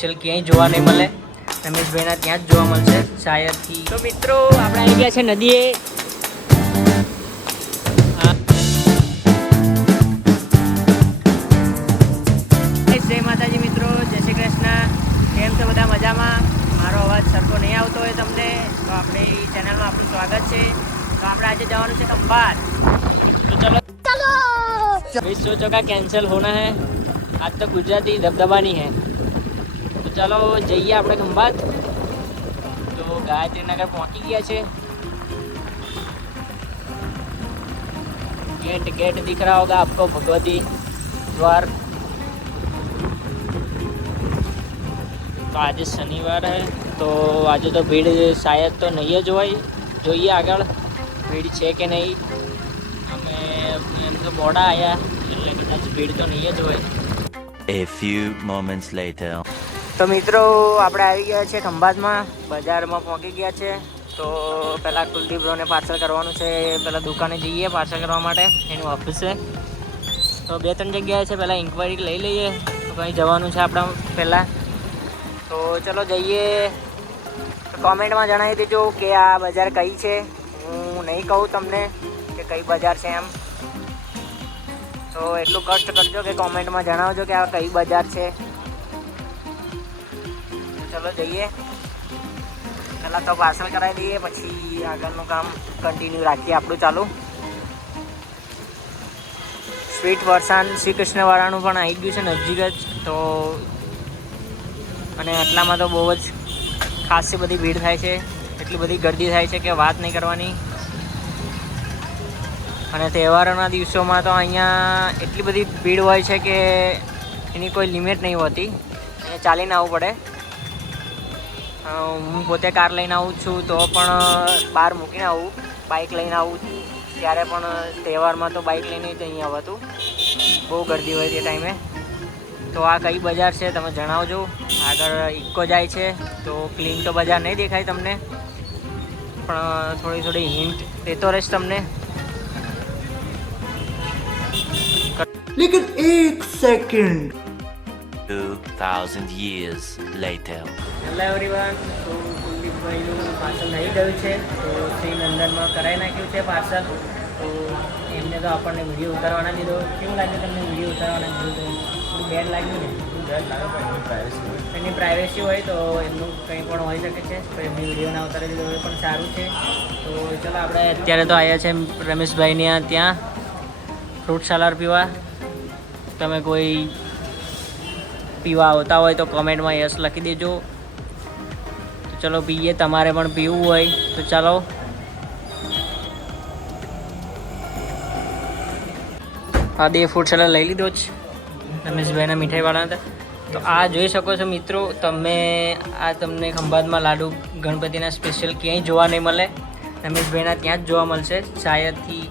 ક્યાંય જોવા નહીં મળે, રમેશભાઈના ત્યાં જ જોવા મળશે શાયદથી. તો મિત્રો આપણે આવી ગયા છે નદીએ. જય માતાજી મિત્રો, જય શ્રી કૃષ્ણ. કેમ છો બધા? મજામાં? મારો અવાજ સરખો નહીં આવતો હોય તમને તો આપણી ચેનલમાં આપણું સ્વાગત છે. તો આપણે આજે જવાનું છે ખંભાત. તો ચલો भाई सोचो का कैंसिल होना है, आज तो गुजराती दबदबा नहीं है. तो चलो जाइए આપણે ખંભાત. તો ગાયત્રીનગર પહોંચી ગયા છે. गेट दिख रहा होगा आपको, भगवती द्वार. तो आज शनिवार है तो आज तो भीड़ शायद तो नहीं જ હોય. જોઈએ આગળ ભીડ છે કે નહીં. અમે એમ તો મોડા આવ્યા એટલે કદાચ ભીડ તો નહીં જ હોય. A few moments later. તો મિત્રો આપણે આવી ગયા છે ખંભાતમાં, બજારમાં પહોંચી ગયા છે. તો પહેલાં કુલદીપ બ્રોને પાર્સલ કરવાનું છે. પહેલાં દુકાને જઈએ પાર્સલ કરવા માટે, એનું ઓફિસ છે. તો 2-3 જગ્યાએ છે, પહેલાં ઇન્ક્વાયરી લઈ લઈએ તો કંઈ જવાનું છે આપણા પહેલાં. તો ચલો જઈએ. તો કોમેન્ટમાં જણાવી દેજો કે આ બજાર કઈ છે. હું નહીં કહું તમને કે કઈ બજાર છે એમ, તો એટલું કષ્ટ કરજો કે કોમેન્ટમાં જણાવજો કે આ કઈ બજાર છે. ચલો જઈએ. પહેલાં તો પાર્સલ કરાવી દઈએ, પછી આગળનું કામ કન્ટિન્યુ રાખીએ આપણું ચાલુ. સ્વીટ વરસાદ શ્રી કૃષ્ણવાળાનું પણ આવી ગયું છે નજીક જ. તો અને આટલામાં તો બહુ જ ખાસી બધી ભીડ થાય છે, એટલી બધી ગર્દી થાય છે કે વાત નહીં કરવાની. અને તહેવારોના દિવસોમાં તો અહીંયા એટલી બધી ભીડ હોય છે કે એની કોઈ લિમિટ નહીં હોતી. અહીંયા ચાલીને આવવું પડે. હું પોતે કાર લઈને આવું છું તો પણ બહાર મૂકીને આવું, બાઇક લઈને આવું ત્યારે પણ તહેવારમાં તો બાઇક લઈને જ અહીં આવતું. બહુ ગર્દી હોય તે ટાઈમે. તો આ કઈ બજાર છે તમે જણાવજો. આગળ ઇક્કો જાય છે તો ક્લીન તો બજાર નહીં દેખાય તમને, પણ થોડી હિન્ટ દેતો રહીશ તમને. लेकिन एक second 2000 years later. Hello everyone. તો કુલદીપભાઈનું પાર્સલ થઈ ગયું છે. તો શ્રીનંદનમાં કરાવી નાખ્યું છે પાર્સલ. તો એમને તો આપણને વિડીયો ઉતારવાના દીધો. કેવું લાગ્યું તમને વિડીયો ઉતારવાના દીધું? થોડું બેડ લાગ્યું ને? એની પ્રાઇવેસી હોય તો એમનું કંઈ પણ હોઈ શકે છે, તો એમની વિડીયો ના ઉતારી દીધો એ પણ સારું છે. તો ચલો આપણે અત્યારે તો આવ્યા છે રમેશભાઈને ત્યાં ફ્રૂટ સલાડ પીવા. તમે કોઈ પીવા આવતા હોય તો કોમેન્ટમાં યસ લખી દેજો. તો ચલો પીએ. તમારે પણ પીવું હોય તો ચાલો. આ 2 ફ્રૂટ સલાડ લઈ લીધો જ રમેશભાઈના મીઠાઈવાળા હતા. તો આ જોઈ શકો છો મિત્રો તમે, આ તમને ખંભાતમાં લાડુ ગણપતિના સ્પેશિયલ ક્યાંય જોવા નહીં મળે, રમેશભાઈના ત્યાં જ જોવા મળશે શાયદથી.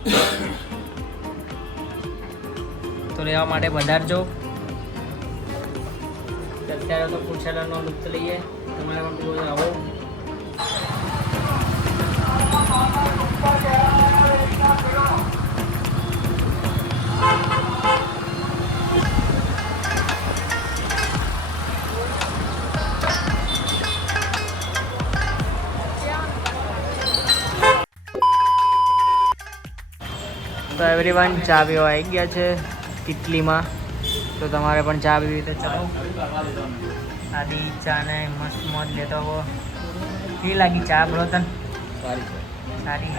તો લેવા માટે વધારજો. અત્યારે તો ફૂડ સલાડનો લુપ્ત લઈએ. તમારે પણ બહુ આવો. તો એવરીવન ચા પીવા આવી ગયા છે તિતલીમાં. તો તમારે પણ ચા પીવી તો ચાલો. આદિ ચા ને મસ્ત મોજ લેતો હો. કેવી લાગી ચા બ્રો તને? સારી.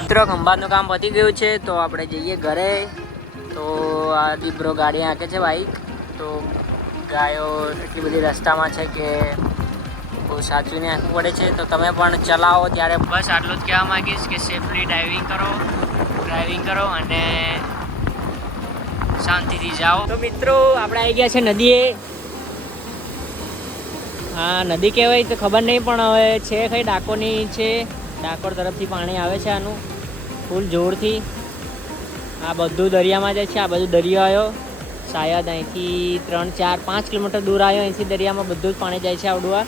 મિત્રો ખંભાતનું કામ પતી ગયું છે તો આપણે જઈએ ઘરે. તો આદિ બ્રો ગાડી હાંકે છે બાઈક. તો ગાયો એટલી બધી રસ્તામાં છે કે બહુ સાચવીને આંખવું પડે છે. તો તમે પણ ચલાવો ત્યારે બસ આટલું જ કહેવા માગીશ કે સેફલી ડ્રાઇવિંગ કરો અને શાંતિથી જાઓ. તો મિત્રો આપણે આવી ગયા છે નદીએ. હા નદી કહેવાય તો ખબર નહીં, પણ હવે છે કઈ ડાકોરની છે. ડાકોર તરફથી પાણી આવે છે આનું ફૂલ જોરથી. આ બધું દરિયામાં જાય છે. આ બધું દરિયો આવ્યો શાયદ અહીંથી 3-4-5 કિલોમીટર દૂર આવ્યો. અહીંથી દરિયામાં બધું જ પાણી જાય છે. આવડું આ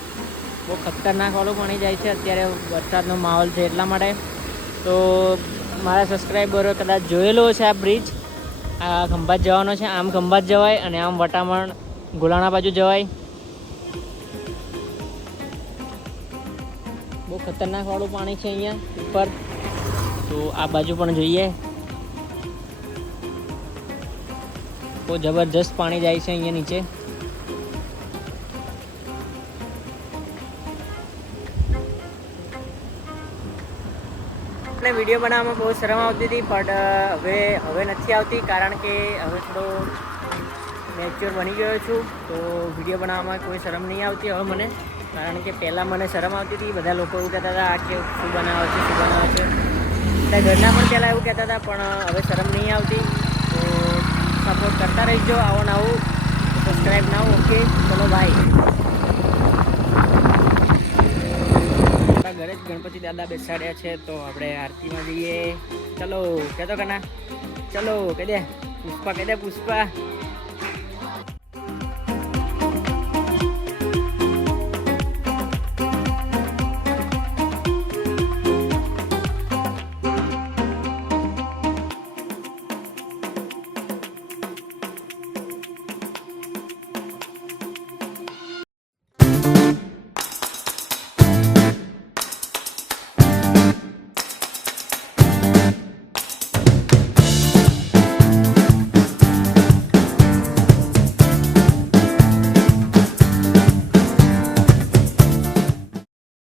બહુ ખતરનાક વાળું પાણી જાય છે. અત્યારે વરસાદનો માહોલ છે એટલા માટે. તો મારા સબસ્ક્રાઈબરો કદાચ જોયેલો છે આ બ્રિજ. આ ખંભાત જવાનો છે. આમ ખંભાત જવાય અને આમ વટામણ ગોલાણા બાજુ જવાય. બહુ ખતરનાક વાળું પાણી છે અહીંયા ઉપર. તો આ બાજુ પણ જોઈએ. બહુ જબરજસ્ત પાણી જાય છે અહીંયા નીચે. મને વિડીયો બનાવવામાં બહુ શરમ આવતી હતી, પણ હવે નથી આવતી, કારણ કે હવે થોડો મેચ્યોર બની ગયો છું. તો વિડીયો બનાવવામાં કોઈ શરમ નહીં આવતી હવે મને, કારણ કે પહેલાં મને શરમ આવતી હતી. બધા લોકો એવું કહેતા હતા આ કે શું બનાવે છે, શું બનાવે છે. એટલે ઘરના પણ પહેલાં એવું કહેતા હતા, પણ હવે શરમ નહીં આવતી. તો સપોર્ટ કરતા રહીજો. આવું આવું સબસ્ક્રાઈબ ના. ઓકે, ચલો બાય. ઘરે જ ગણપતિ દાદા બેસાડ્યા છે, તો આપણે આરતીમાં જઈએ. ચલો કહેતો કના, ચલો કહી દે પુષ્પા, કહી દે પુષ્પા.